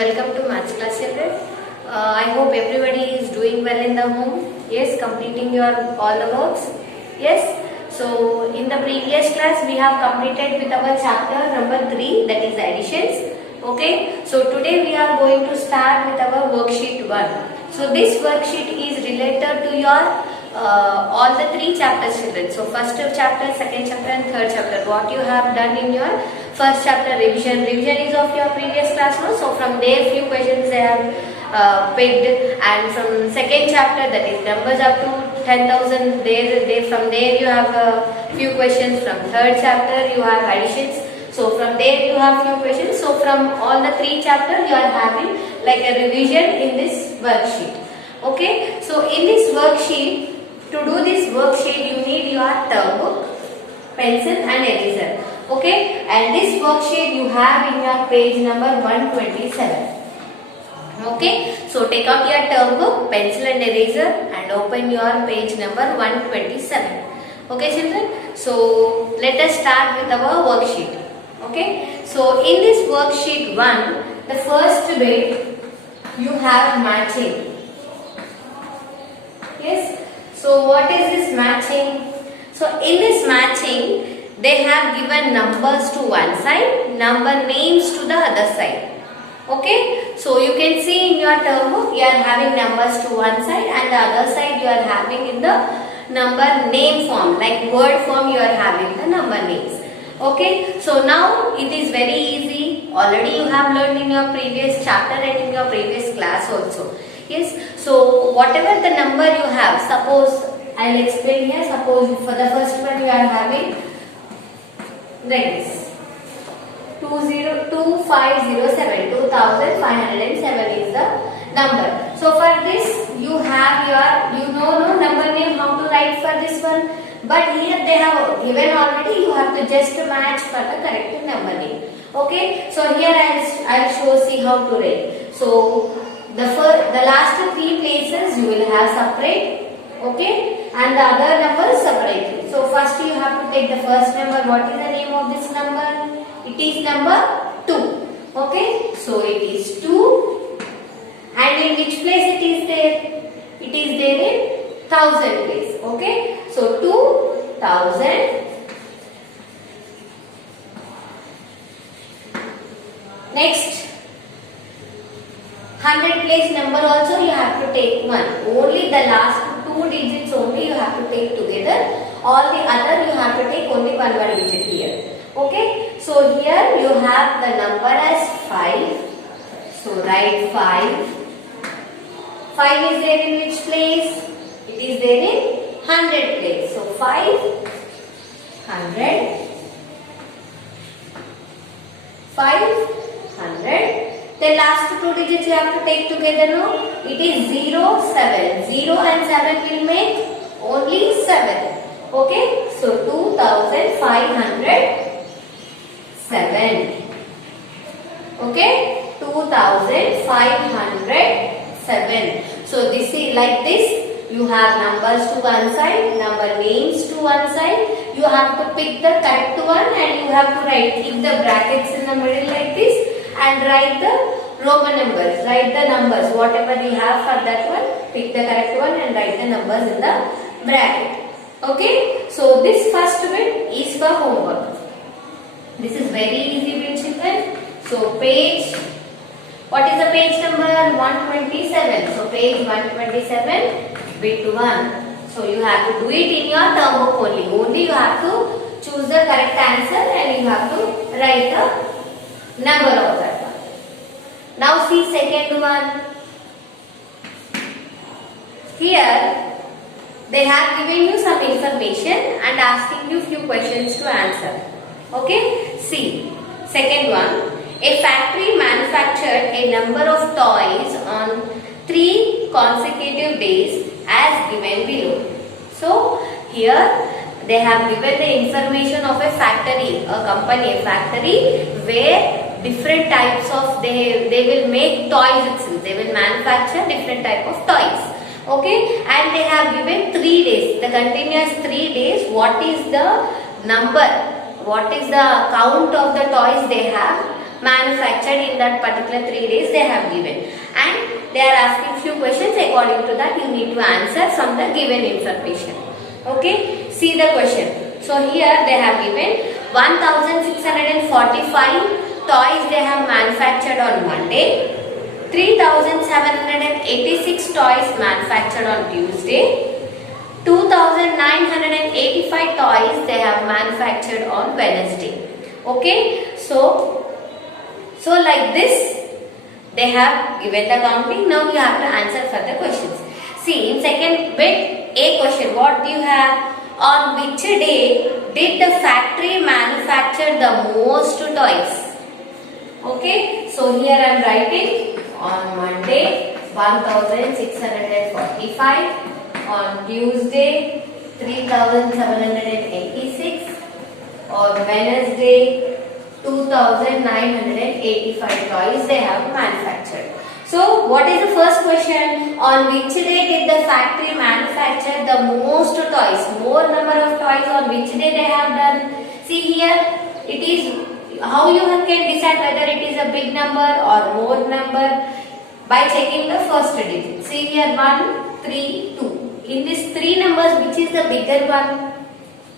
Welcome to Maths class, children. I hope everybody is doing well in the home. Yes, completing your all the works. Yes. So in the previous class we have completed with our chapter number 3, that is additions. Okay. So today we are going to start with our worksheet 1. So this worksheet is related to your all the 3 chapters, children. So first chapter, second chapter and third chapter. What you have done in your first chapter revision is of your previous class, no? So from there few questions they have picked, and from second chapter, that is numbers up to 10,000, from there you have few questions. From third chapter you have additions, so from there you have few questions. So from all the 3 chapters you are having like a revision in this worksheet. Okay, so in this worksheet, to do this worksheet you need your term book, pencil and eraser. Okay, and this worksheet you have in your page number 127. Okay, so take out your term book, pencil and eraser and open your page number 127. Okay children, so let us start with our worksheet. Okay, so in this worksheet 1, the first bit you have matching. Yes, so what is this matching? So in this matching, they have given numbers to one side, number names to the other side. Okay, so you can see in your term book you are having numbers to one side and the other side you are having in the number name form, like word form you are having the number names. Okay, so now it is very easy. Already you have learned in your previous chapter and in your previous class also. Yes, so whatever the number you have, suppose I will explain here. Suppose for the first one you are having like this 2507, 2507 is the number. So for this you have your, no number name how to write for this one, but here they have given already, you have to just match for the correct number name. Okay, so here I will see how to write. So the last 3 places you will have separate, okay, and the other numbers separately. So first you have to take the first number. What is the name of this number? It is number 2. Okay, so it is 2, and in which place it is there? It is there in 1000 place. Okay, so 2000. Next, 100 place number also you have to take 1. Only the last 2 digits only you have to take together. All the other you have to take only one digit here. Okay, so here you have the number as 5. So write 5. 5 is there in which place? It is there in 100 place. So 500. 500. The last 2 digits you have to take together, no? It is 0, 7. 0 and 7 will make only 7. Okay, so 2507. Okay, 2507. So this is like this. You have numbers to one side, number names to one side. You have to pick the correct one and you have to write, keep the brackets in the middle like this and write the Roman numbers, write the numbers, whatever you have for that one, pick the correct one and write the numbers in the bracket. Okay, so this first bit is for homework. This is very easy bit, children. So page, what is the page number? 127. So page 127, bit 1. So you have to do it in your term book only. Only you have to choose the correct answer and you have to write the number of that one. Now see second one. Here they have given you some information and asking you few questions to answer. Okay, see second one. A factory manufactured a number of toys on 3 consecutive days as given below. So here they have given the information of a factory, a company, a factory where different types of they will make toys itself. They will manufacture different type of toys. Okay, and they have given 3 days, the continuous 3 days. What is the number? What is the count of the toys they have manufactured in that particular 3 days they have given, and they are asking few questions. According to that you need to answer from the given information. Okay, see the question. So here they have given 1645 toys they have manufactured on Monday, 3786 toys manufactured on Tuesday, 2985 toys they have manufactured on Wednesday. Okay, so like this they have given the counting. Now you have to answer for the questions. See, in second bit A question, what do you have? On which day did the factory manufacture the most toys? Okay, so here I am writing on Monday 1645, on Tuesday 3786, on Wednesday 2985 toys they have manufactured. So what is the first question? On which day did the factory manufacture the most toys? More number of toys on which day they have done? See here, it is how you can decide whether it is a big number or more number? By checking the first digit. See here 1, 3, 2. In these 3 numbers, which is the bigger one?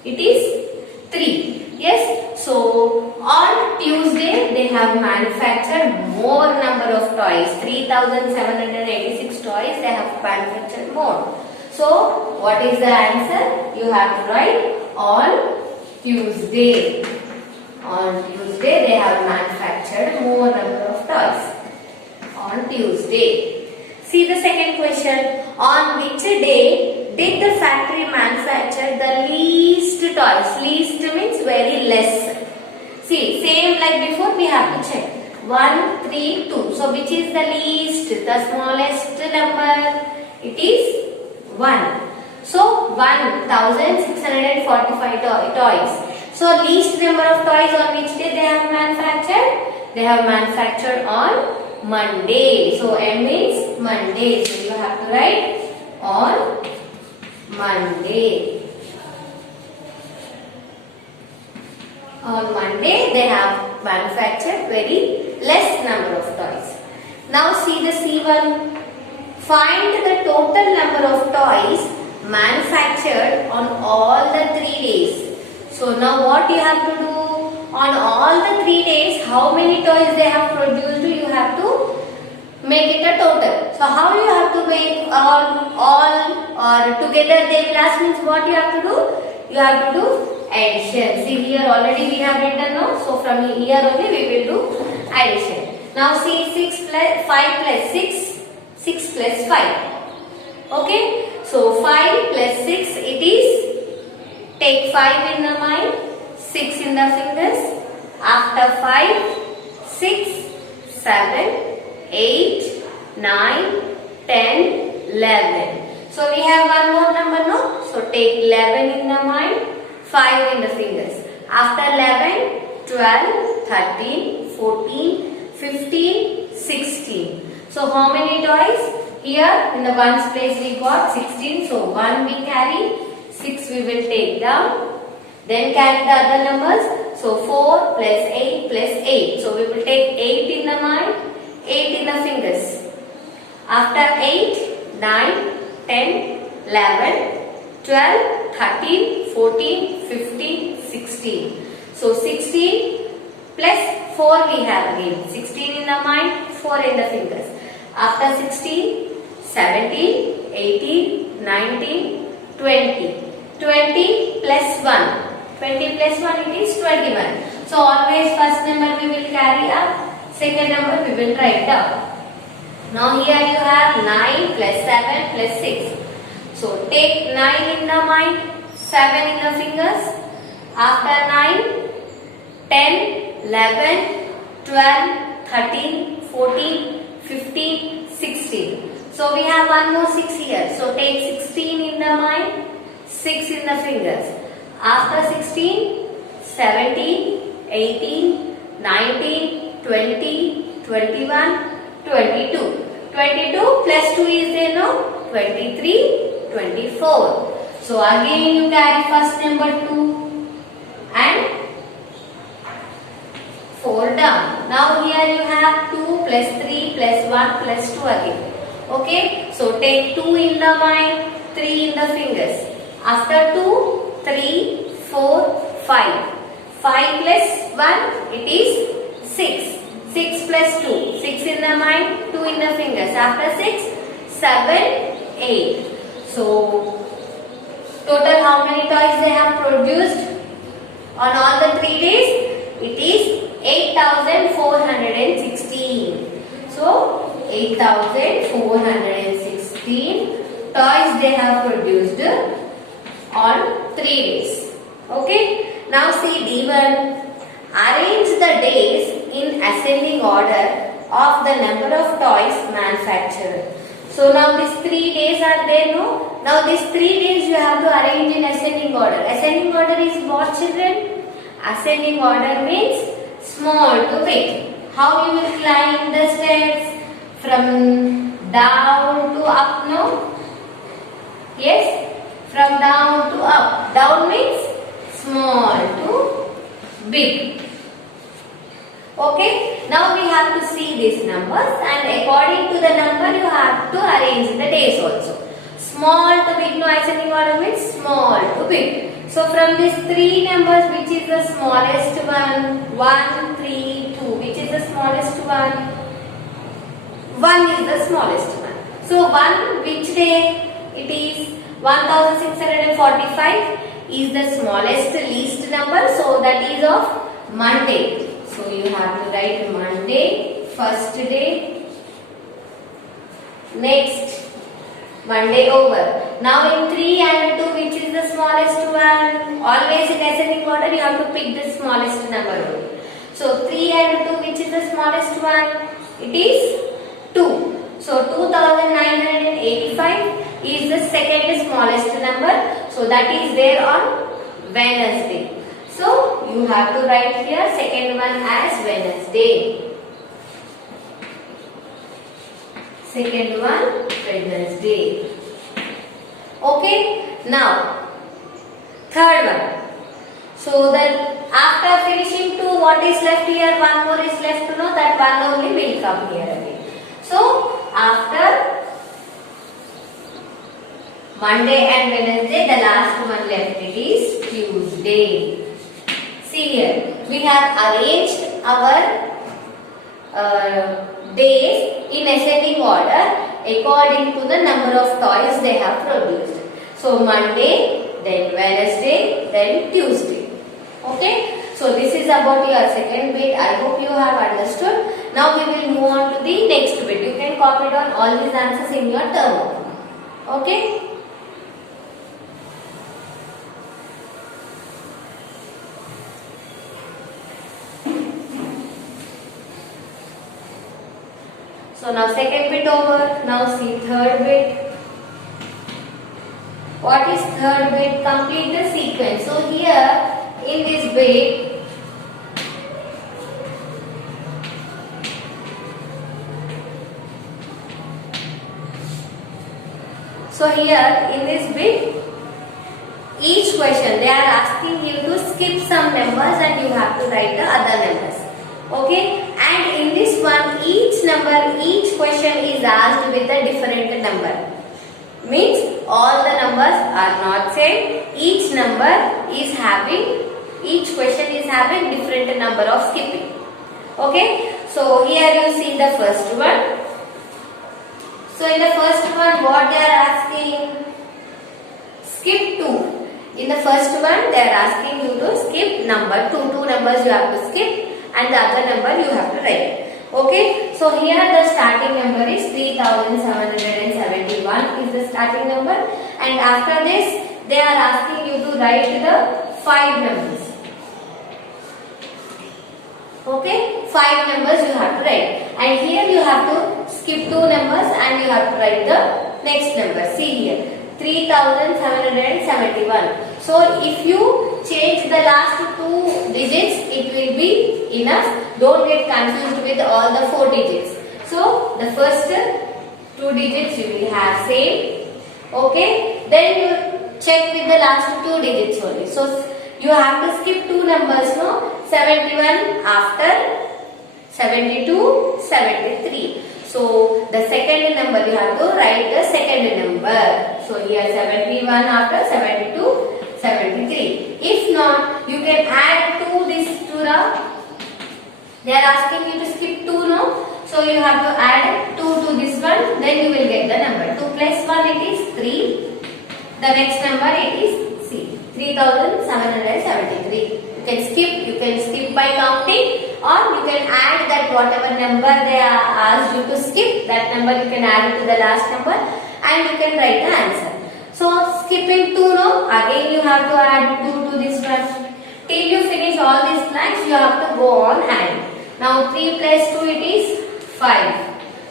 It is 3. Yes. So on Tuesday they have manufactured more number of toys. 3786 toys they have manufactured more. So what is the answer? You have to write on Tuesday. On Tuesday they have manufactured more number of toys. On Tuesday. See the second question. On which day did the factory manufacture the least toys? Least means very less. See, same like before we have to check. 1, 3, 2. So which is the least? The smallest number? It is 1. So 1645 toys. So least number of toys on which day they have manufactured? They have manufactured on Monday. So M means Monday. So you have to write on Monday. On Monday they have manufactured very less number of toys. Now see the C1. Find the total number of toys manufactured on all the 3 days. So now what you have to do? On all the 3 days, how many toys they have produced? You have to make it a total. So how you have to make all or together they will ask means what you have to do? You have to do addition. See here already we have written now. So from here only we will do addition. Now see 5 plus 6, 6 plus 5. Okay. So 5 plus 6 it is, take 5 in the mind, 6 in the fingers. After 5, 6, 7, 8, 9, 10, 11. So we have one more number now. So take 11 in the mind, 5 in the fingers. After 11, 12, 13, 14, 15, 16. So how many toys? Here in the ones place we got 16. So 1 we carry, 6 we will take down. Then carry the other numbers. So 4 plus 8 plus 8. So we will take 8 in the mind, 8 in the fingers. After 8, 9, 10, 11, 12, 13, 14, 15, 16. So 16 plus 4 we have again. 16 in the mind, 4 in the fingers. After 16, 17, 18, 19, 20. 20 plus 1. 20 plus 1 it is 21. So always first number we will carry up, second number we will write down. Now here you have 9 plus 7 plus 6. So take 9 in the mind, 7 in the fingers. After 9, 10, 11, 12, 13, 14, 15, 16. So we have one more 6 here. So take 16 in the mind, 6 in the fingers. After 16, 17, 18, 19, 20, 21, 22. 22 plus 2 is there now? 23, 24. So again you carry first number 2 and 4 down. Now plus 3 plus 1 plus 2 again. Okay, so take 2 in the mind, 3 in the fingers. After 2, 3, 4, 5. 5 plus 1, it is 6. 6 plus 2, 6 in the mind, 2 in the fingers. After 6, 7, 8. So, total how many toys they have produced on all the 3 days? It is 8,416. So, 8,416 toys they have produced on 3 days. Okay. Now see D1. Arrange the days in ascending order of the number of toys manufactured. So now these 3 days are there, no? Now these 3 days you have to arrange in ascending order. Ascending order is what, children? Ascending order means small to big. How you will climb the steps? From down to up, no? Yes? From down to up. Down means small to big. Okay, now we have to see these numbers, and according to the number you have to arrange the days also. Small to big, no, ascending order means small to big. So from these 3 numbers, which is the smallest one? 1, 3, 2. Which is the smallest one? 1 is the smallest one. So 1 which day? It is 1645 is the smallest least number. So that is of Monday. So you have to write Monday, first day, next Monday over. Now in 3 and 2, which is the smallest one? Always in ascending order you have to pick the smallest number only. So 3 and 2, which is the smallest one? It is 2. So 2985 is the second smallest number. So that is there on Wednesday. So you have to write here second one as Wednesday. Second one Wednesday. Okay. Now third one. So then after finishing 2, what is left here? One more is left to know. That one only will come here again. So after Monday and Wednesday, the last one left, it is Tuesday. See here, we have arranged our days in ascending order according to the number of toys they have produced. So Monday, then Wednesday, then Tuesday. Okay. So this is about your second bit. I hope you have understood. Now we will move on to the next bit. You can copy down all these answers in your term. Okay. So now second bit over. Now see third bit. What is third bit? Complete the sequence. So here in this bit, each question they are asking you to skip some numbers and you have to write the other numbers. Okay, and in this one each question is asked with a different number. Means all the numbers are not same. Each question is having different number of skipping. Okay, so here you see the first one. So in the first one, what they are asking? Skip 2. In the first one, they are asking you to skip number 2. 2 numbers you have to skip and the other number you have to write. Okay, so here the starting number is 3771 is the starting number, and after this they are asking you to write the 5 numbers. Okay, 5 numbers you have to write, and here you have to skip 2 numbers and you have to write the next number. See here, 3771. So if you change the last 2 digits, it will be enough. Don't get confused with all the 4 digits. So the first 2 digits you will have same. Okay, then you check with the last 2 digits only. So you have to skip 2 numbers, no? 71 after 72, 73. So the second number you have to write the second number. So here 71 after 72, 73. If not, you can add 2 this to the. They are asking you to skip 2, no? So you have to add 2 to this one. Then you will get the number. 2 plus 1 it is 3. The next number it is C. 3773. You can skip by counting, or you can add that whatever number they are asked you to skip, that number you can add it to the last number and you can write the answer. So skipping 2, no, again you have to add 2 to this one. Till you finish all these blanks, you have to go on adding. Now 3 plus 2 it is 5.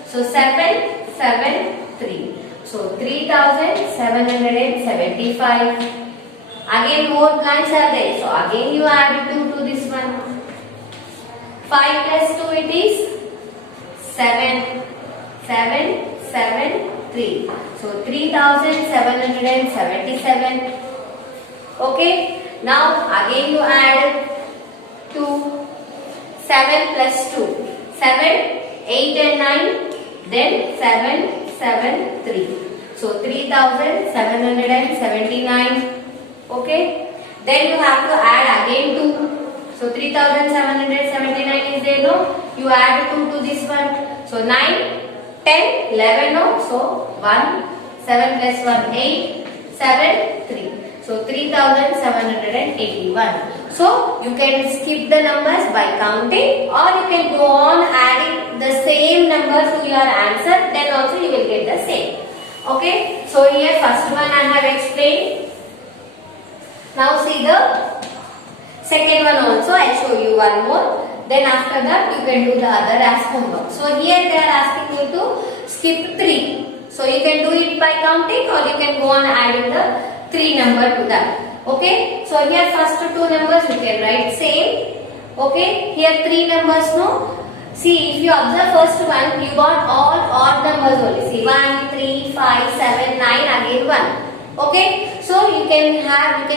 So 7, 7, 3. So 3775. Again more blanks are there. So again you add 2 to this one. 5 plus 2 it is 7. 7, 7, 3. So 3777. Okay. Now again you add 2. 7 plus 2. 7, 8 and 9. Then 7, 7, 3. So 3779. Okay. Then you have to add again 2. So 3779 is there, no? You add 2 to this one. So 9, 10, 11, no? So 1, 7 plus 1, 8, 7, 3. So 3781. So you can skip the numbers by counting, or you can go on adding the same number to your answer. Then also you will get the same. Okay. So here first one I have explained. Now see the second one also. I will show you one more. Then after that you can do the other as homework. So here they are asking you to skip 3. So you can do it by counting, or you can go on adding the 3 number to that. Okay. So here first 2 numbers you can write same. Okay. Here 3 numbers, no. See, if you observe first one, you got all odd numbers only. See 1, 3, 5, 7, 9, again 1. Okay. So you can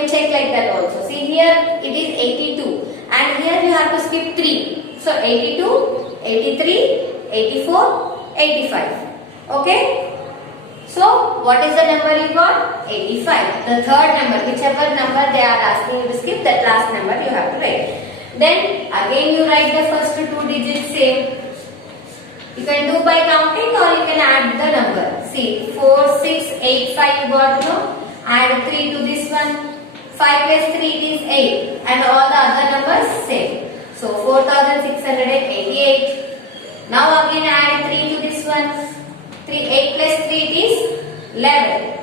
check like that also. See here it is 82, and here you have to skip 3. So 82, 83, 84, 85. Okay. So what is the number you got? 85. The third number, whichever number they are asking you to skip, that last number you have to write. Then again you write the first 2 digits same. You can do by counting, or you can add the number. See 4, 6, 8, 5 you got, no? Add 3 to this one. 5 plus 3 is 8, and all the other numbers same. So 4688. Now again add 3 to this one. 8 plus 3 is 11.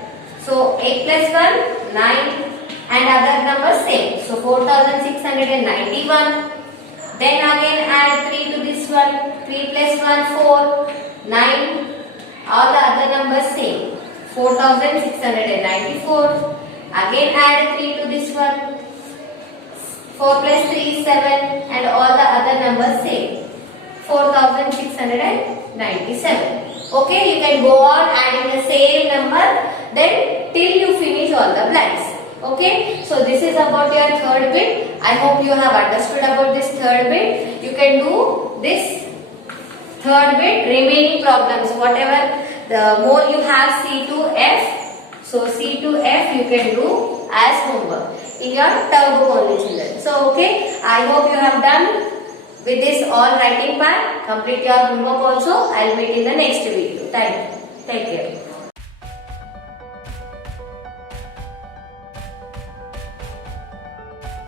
So 8 plus 1, 9, and other numbers same. So 4691. Then again add 3 to this one. 3 plus 1, 4, 9. All the other numbers same. 4694. Again add 3 to this one. 4 plus 3 is 7, and all the other numbers same. 4697. Okay, you can go on adding the same number then till you finish all the blanks. Okay, so this is about your third bit. I hope you have understood about this third bit. You can do this third bit remaining problems, whatever the more you have C to F. So C to F you can do as homework in your term book only, children. So okay, I hope you have done with this all writing part. Complete your homework also. I will meet in the next video. Thank you. Take care.